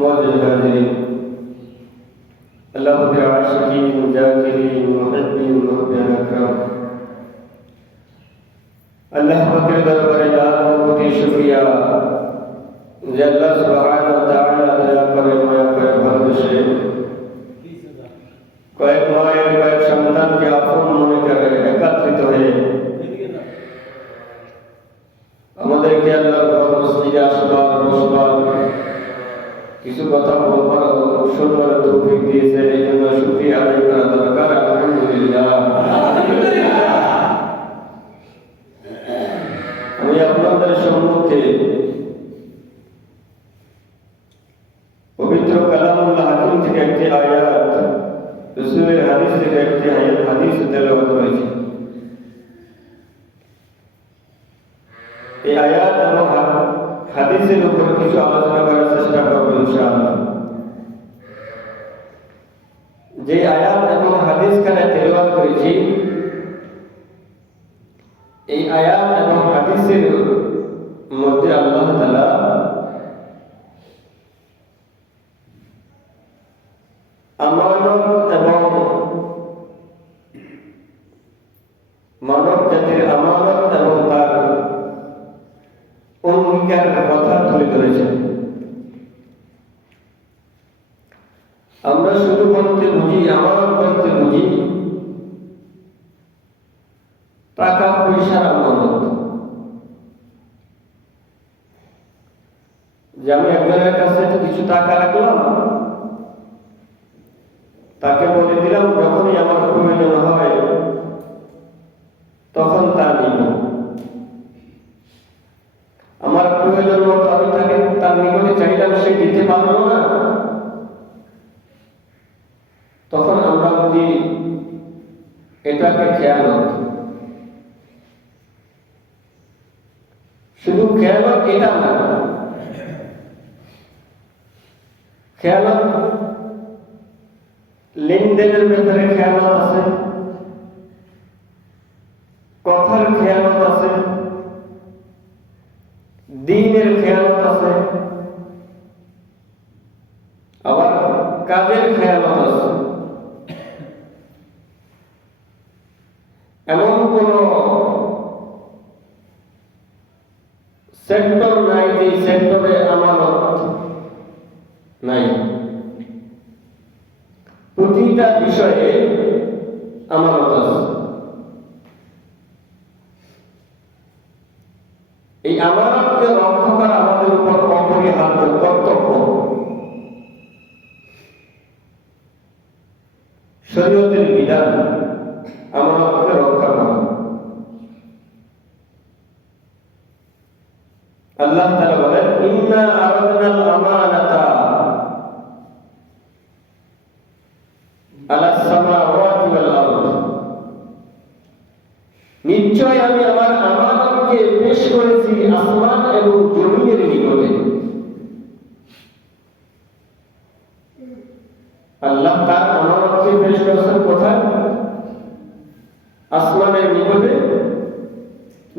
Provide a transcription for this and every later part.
معزز حاضرین، اللہ کے عاشقین، ذاکرین، محبین، محبین اکرام، اللہ کے دربار لاکھوں کوٹی شکریہ যে আল্লাহ সুবহানাহু ওয়া তাআলা দয়া করে মায়া করে ভালোবেসে কয়েক মায়ের কয়েক সন্তানকে আপন মনে করে একত্রিত হয়ে আমাদেরকে আল্লাহর ঘর মসজিদে আসবার বসবার কিছু কথা বলবার শুনবার তৌফিক দিয়েছেন। এই জন্য শুকরিয়া আদায় করা দরকার। আলহামদুলিল্লাহ। আমি আপনাদের সম্মুখে পবিত্র কালামুল্লাহ হাকিম থেকে একটি আয়াত, রাসূলের হাদিস থেকে একটি হাদিস তেলাওয়াত করেছি। এই আয়াত এবং হাদিসের উপর কিছু আলোচনা করার চেষ্টা করব ইনশাআল্লাহ। যে আয়াত এবং হাদিসখানে তেলাওয়াত করেছি, এই আয়াত এবং হাদিসের মধ্যে আল্লাহ তাআলা আমানত এবং মানব জাতির আমানত এবং তার অঙ্গীকারের কথা তুলে ধরেছেন। আমরা শুধু বলতে বুঝি, আমানত বলতে বুঝি টাকা পয়সার আমানত, যে আমি একজনের কাছে কিছু টাকা রাখলাম, তাকে বলে দিলাম যখনই আমার প্রয়োজন হয় তখন তা নিব। আমার প্রয়োজন মতো আমি তাকে তার নিকটে চাইলাম, সে দিতে পারলো না, তখন আমরা বলি এটাকে খেয়ালত। শুধু খেয়ালত এটা না, খেয়ালত লেনদেনের ব্যাপারে খেয়ালত আছে, কথার খেয়ালত আছে, দ্বীনের খেয়ালত আছে, আবার কাজের খেয়ালত আছে। এমন কোন সেক্টর নাই যে সেক্টরে আমানত নাই। প্রতিটা বিষয়ে আমানত আছে। এই আমানতকে রক্ষা করা আমাদের উপর অপরিহার্য কর্তব্য। শরীয়তের বিধান আমানতকে রক্ষা করা। আল্লাহ তাআলা বলেন, ইন্না আরাদনাল আমানাতা আলাস সামাওয়াতি ওয়াল আরদ, নিশ্চয় আমি আমার আমানতকে পেশ করেছি আসমান এবং জমিনের নিকটে। আল্লাহ তার আমানতকে পেশ করেছেন কোথায়? আসমানের নিকটে,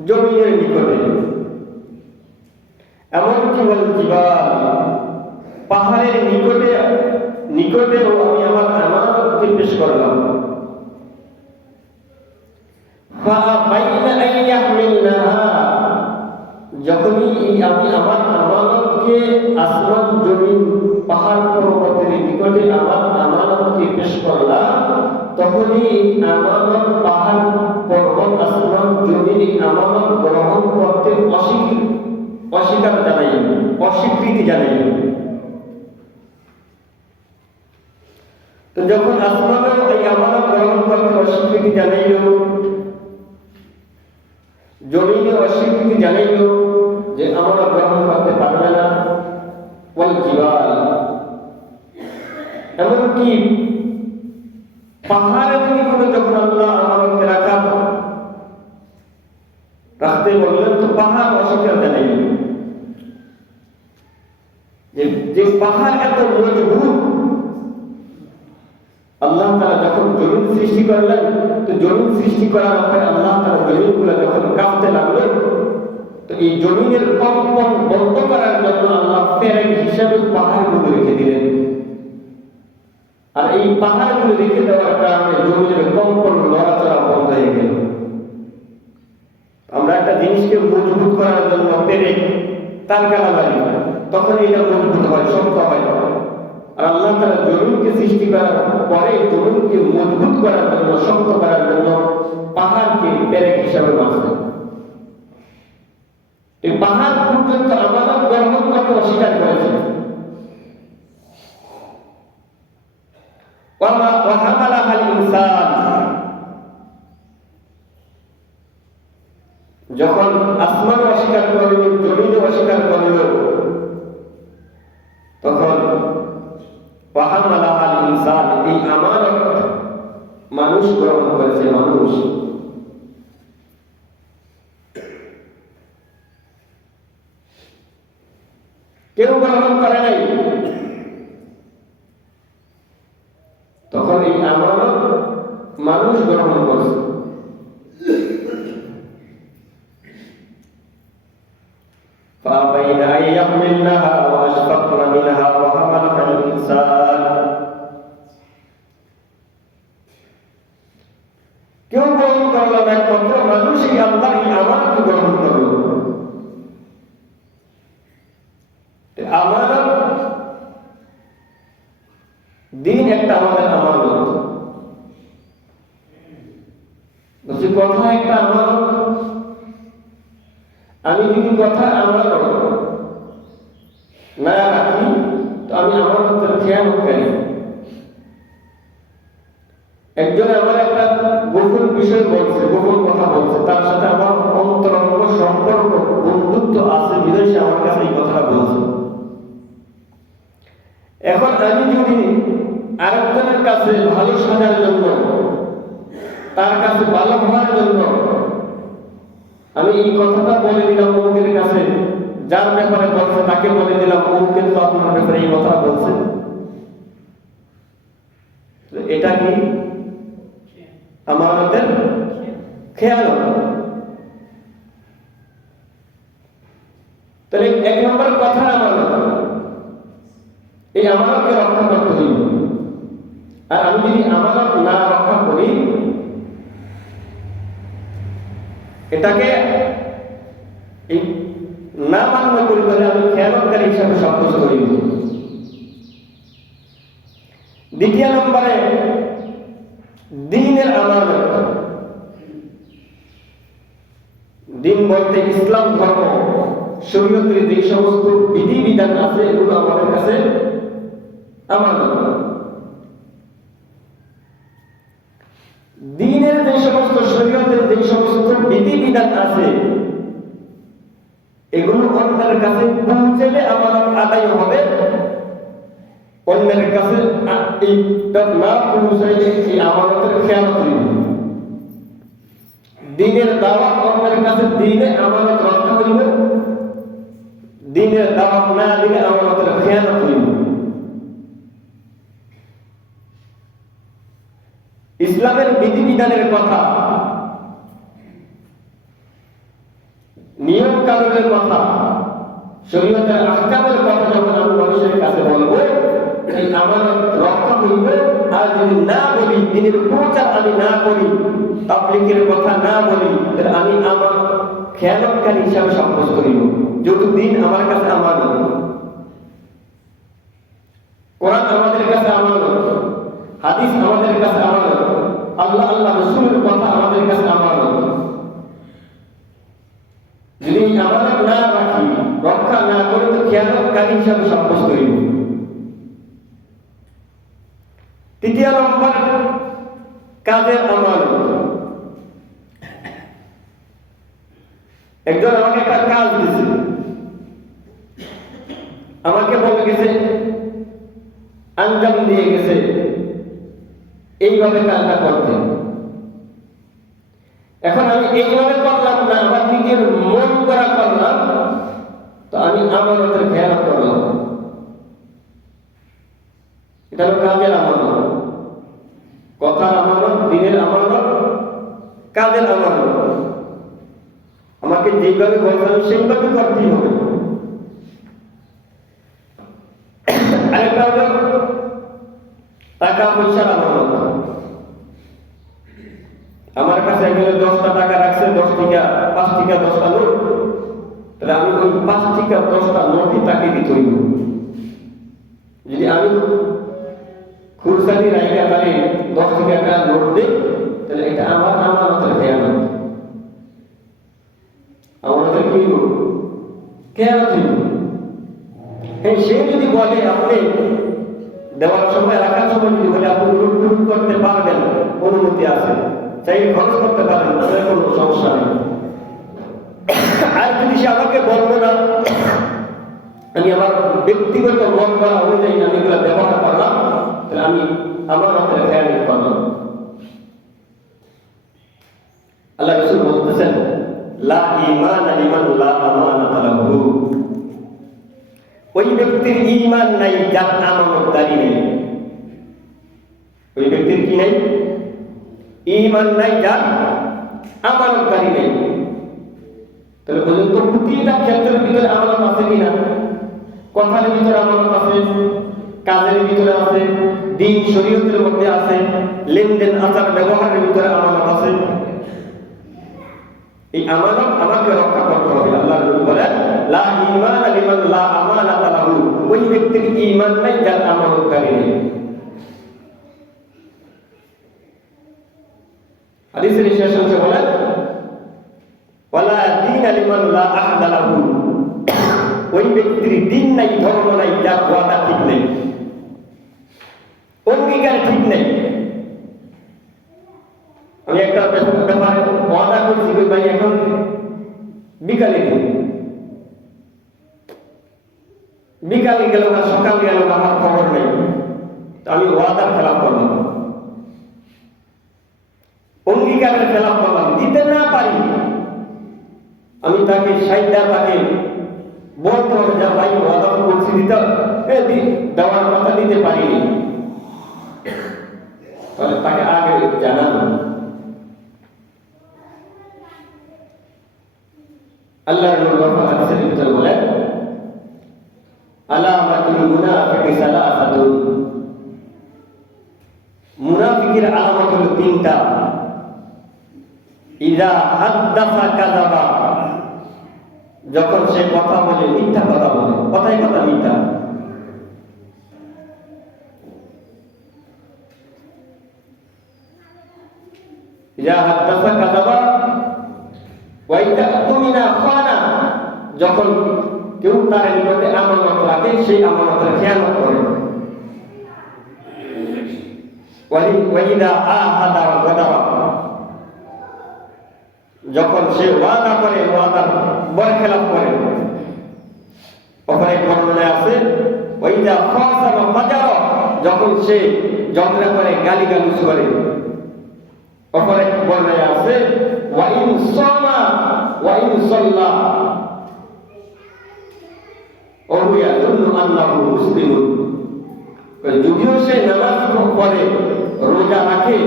জমিনের নিকটে। এমনকি বল জিবাল, পাহাড়ের নিকটেও আমি আমার আমানতকে পেশ করলাম। যখনই আমি আমার আমানতকে আসমান জমিন পাহাড় পর্বতের নিকটে আমার আমানতকে পেশ করলাম, তখনই আমানত পাহাড় পর্বত আসমান জমিন আমানত গ্রহণ করতে অস্বীকার জানাই, অস্বীকৃতি জানাই। তো যখন আসমানের এই আমানত গ্রহণ করতে অস্বীকৃতি জানাইল, জমিনে অস্বীকৃতি জানাইল যে আমানত গ্রহণ করতে পারবে না, ওয়াল জিবাল, এমনকি পাহাড়ের নিকটে যখন আল্লাহ আমানতকে রাখতে বললেন, তো পাহাড় অস্বীকার জানাইল। যে পাহাড় এত মজবুত, আল্লাহ তাআলা যখন জমিন সৃষ্টি করলেন, তো জমিন সৃষ্টি করার পরে আল্লাহ তাআলা জমিনগুলো যখন কাঁপতে লাগলো, তো এই জমিনের কম্পন এই পাহাড়গুলো রেখে দেওয়ার কারণে জমির কম্পন নড়াচড়া বন্ধ হয়ে গেল। আমরা একটা জিনিসকে মজবুত করার জন্য পেরেক তার কাটা মারি, তখন এটা মজবুত হয়, শক্ত হয়। আর আল্লাহ তাআলা জমিনকে সৃষ্টি করার পরে জমিনকে মজবুত করার জন্য, শক্ত করার জন্য পাহাড়কে পেরেক হিসাবে বানালেন। এই পাহাড় পর্যন্ত আমানত গ্রহণ করতে অস্বীকার করেছে। যখন আসমান অস্বীকার করল, জমিন অস্বীকার করল, তখন ওয়াহামালাহাল ইনসান, এই আমানত মানুষ গ্রহণ করেছে। মানুষ কেউ গ্রহণ করে নাই। তখন এই আমানত মানুষ গ্রহণ করছে। فَأَبَيْنَ أَن يَحْمِلْنَهَا وَأَشْفَقْنَ مِنْهَا وَحَمَلَهَا الْإِنسَانُ। কেউ গ্রহণ করল না, একমাত্র মানুষই আল্লাহর এই আমানত গ্রহণ করল। আমানত, দিন একটা আমাদের আমানত, বলছি কথা একটা আমানত। আমি যদি কথা আমানত না রাখি তো আমি আমানতের খেয়ানতকারী। একজন আমার একটা গোপন বিষয় বলছে, গোপন কথা বলছে, তার সাথে আমার অন্তরঙ্গ সম্পর্ক, বন্ধুত্ব আছে বিদেশে আমার কাছে এই কথাটা বলছে। এখন আমি যদি আরেকজনের কাছে ভালো সাজার জন্য, তার কাছে ভালো হওয়ার জন্য আমি এই কথাটা বলে দিলাম অমুকের কাছে, যার ব্যাপারে বলছে তাকে বলে দিলাম অমুকে তো আপনার ব্যাপারে এই কথা বলছে, এটা কি আমানতের খেয়ানত? তাহলে এক নম্বর কথা আমানত, এই আমানতকে রক্ষা করতে হইব। আর আমি যদি আমানত না রক্ষা করি, এটাকে এই না মান্য করি, তাহলে আমি খেয়ানতকারী হিসাবে সাব্যস্ত হইব। দ্বিতীয় নম্বরে দ্বীনের আমানত। দ্বীন বলতে ইসলাম ধর্ম, শরীয়তের যে সমস্ত বিধিবিধান আছে এগুলো আমাদের কাছে আমানত। দ্বীনের যে সমস্ত, শরীয়তের যে সমস্ত বিধিবিধান আছে এগুলো অন্যের কাছে পৌঁছালে আমানত আদায় হবে। অন্যের কাছে এইটা না পৌঁছাইলে এই আমানতের খেয়ানত হইব। দ্বীনের দাওয়াত অন্যের কাছে দিলে আমানত রক্ষা হইব, দ্বীনের দাওয়াত না দিলে আমানতের খেয়ানত হইব। ইসলামের বিধিবিধানের কথা, নিয়ম কানুনের কথা, শরীয়তের আহকামের কথা যখন আমি মানুষের কাছে বলবো, এই আমানত রক্ষা হইব। আর যদি না বলি, দ্বীনের প্রচার আমি না করি, তাবলীগের কথা না বলি, তাহলে আমি আমার খেয়ানতকারী হিসাবে সাব্যস্ত হইব। যেহেতু দ্বীন আমার কাছে আমানত, কোরআন আমাদের কাছে আমানত, হাদিস আমাদের কাছে আমানত, আল্লাহ আল্লাহ রাসূলের কথা আমাদের কাছে আমানত। যদি আমানত না রাখি, রক্ষা না করি, তো খেয়ানতকারী হিসাবে সাব্যস্ত হইব। তৃতীয় নম্বর কাজের আমানত। একজন আমাকে একটা কাজ দিয়েছে, আমাকে বলে গেছে, আঞ্জাম দিয়ে গেছে এইভাবে কাজটা করতে। এখন আমি এইভাবে করলাম না, আমার নিজের মন করা করলাম, তো আমি আমানতের খেয়ানত করলাম। এটা হলো কাজের আমানত। কথার আমানত, দ্বীনের আমানত, কাজের আমানত। আমাকে যেভাবে বললাম সেইভাবে করতেই হবে। আরেকটা হলো টাকা পয়সার আমানত। আমার কাছে একজনের 10টা টাকা রাখছে, 10 টাকা 5 টাকা 10টা নোট, তাহলে আমি ওই 5 টাকা 10টা নোটই তাকে দিতে হইব। যদি আমি খুরসানি রাইকা তাহলে 10 টাকা নোট দিই, তাহলে এটা আমার আমানতের খেয়ানত। আমানতের কি হইব? খেয়ানত হইব। হ্যাঁ, সে যদি বলে আপনি দেওয়ার সময়, রাখার সময় যদি বলে আপনি উলুট করতে পারবেন, অনুমতি আছে, চাইলে খরচ করতে পারেন, কোনো সমস্যা নেই। আর যদি সে আমাকে বলবো না, আমি আমার ব্যক্তিগত মন করা অনুযায়ী আমি এগুলো ব্যবহার করলাম, তাহলে আমি আমার হাতে খেয়াল করলাম। আল্লাহ রাসূল বলতেছেন, লা ঈমান লিমান লা আমানাতা লাহু। ওই ব্যক্তির ঈমান নাই যার আমানতদারি নেই। ওই ব্যক্তির কি নাই? ঈমান নাই যার আমানতদারি নেই। তাহলে বলুন তো, প্রতিটা ক্ষেত্রের ভিতরে আমানত আছে কিনা? কথার ভিতরে আমানত আছে, কাজের ভিতরে আছে, দিন শরীয়তের মধ্যে আছে, লেনদেন আচার ব্যবহারের ভিতরে আমানত আছে। এই আমানত আমাকে রক্ষা করতে হবে। আল্লাহ রাসূল বলেন, লা ঈমান লিমান লা আমানাতা লাহু। ওই ব্যক্তির ঈমান নাই যার আমানতদারি নেই। হাদিসের শেষ অংশে বলেন, ওয়ালা দীন লিমান লা আহদা লাহু। ওই ব্যক্তির দিন নাই, ধর্ম নাই, যার ওয়াদা ঠিক নেই, অঙ্গীকার ঠিক নেই। আমি একটা ব্যাপারে ওয়াদা করছি, ভাই এখন বিকালে দিন, বিকালে গেল না সকাল গেল না, আমার খবর নেই, আমি ওয়াদার খেলাপ করলাম, অঙ্গীকারের খেলাপ করলাম, দিতে না পারি, আমি তাকে সাইডা তাকে বলতে হবে যে ভাই ওয়াদা করছি দিতে, দেওয়ার কথা দিতে পারিনি, তাহলে তাকে আগে জানানো। আল্লাহর নবী হাদিসের ভিতরে বলেন, আলামাতুল মুনাফিকি সালাসাতুন। মুনাফিকের আলামত হলো 3টা। ইযা হাদ্দাসা কাযাবা। যখন সে কথা বলে মিথ্যা কথা বলে, কথায় কথা মিথ্যা। ইযা হাদ্দাসা কাযাবা ওয়া ইযা তুমিনা খানা। যখন কেউ তার নিকটে আমানত রাখে, সেই আমানতের খেয়ানত করে। ওয়া ইযা আহাদা গাদারা। যখন সে ওয়াদা করে, ওয়াদার বরখেলাপ করে। ওখানে বর্ণনায় আছে, ওয়া ইযা খাসামা ফাজারা। যখন সে ঝগড়া করে, গালিগালাজ করে। ওখানে বর্ণনায় আছে, ওয়া ইন সামা ওয়া ইন সাল্লা ওয়া হুয়া ইয়াযুন্নু আন্নাহু মুসলিমুন। যদিও সে নামাজ পড়ে, রোজা রাখে,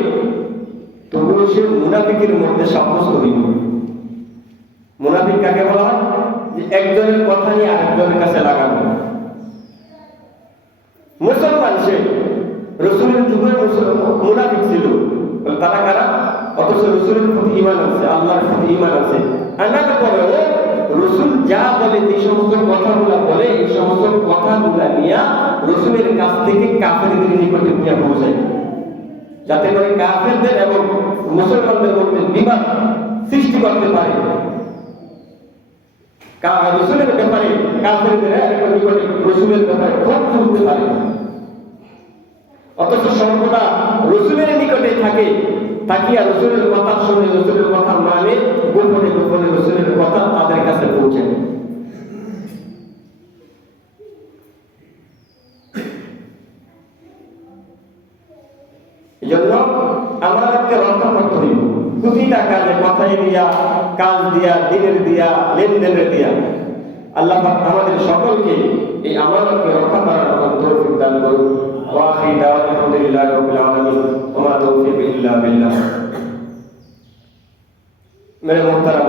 তবুও সে মুনাফিকের মধ্যে সাব্যস্ত হইল। মুনাফিক কাকে বলা হয়? যে একজনের কথা নিয়ে আরেকজনের কাছে লাগানো। মুসলমান সে, রাসূলের যুগে মুনাফিক ছিল, তারা কারা? অথচ রাসূলের প্রতি ঈমান আছে, আল্লাহর প্রতি ঈমান আছে। আনার পরেও রাসূল যা বলে, যে সমস্ত কথাগুলো বলে, এই সমস্ত কথাগুলো নিয়ে রাসূলের কাছ থেকে কাফেরদের নিকটে নিয়ে পৌঁছায়, যাতে করে কাফেরদের এবং মুসলমানদের মধ্যে বিবাদ সৃষ্টি করতে পারে। রাসূলের ব্যাপারে কাফেরদের নিকটে রাসূলের ব্যাপারে ক্ষোভ তুলতে পারে। অথচ সর্বদা রাসূলের নিকটে থাকে, তাকিয়া রাসূলের কথা শুনে, রাসূলের কথা মানে, গোপনে গোপনে রাসূলের কথা তাদের কাছে পৌঁছে। এজন্য আমাদেরকে রক্ষা করতে হইব প্রতিটা কাজে, কথায় দিয়া, কাজ দিয়া, দিনের দিয়া, লেনদেনের দিয়া। আল্লাহ পাক আমাদের সকলকে এই আমানতকে রক্ষা করার তৌফিক দান করুন। ওয়া আখিরু দাওয়ানা আলহামদুলিল্লাহি রাব্বিল আলামিন ওয়া মা তাওফীকি ইল্লা বিল্লাহ। মেরে মুহতারাম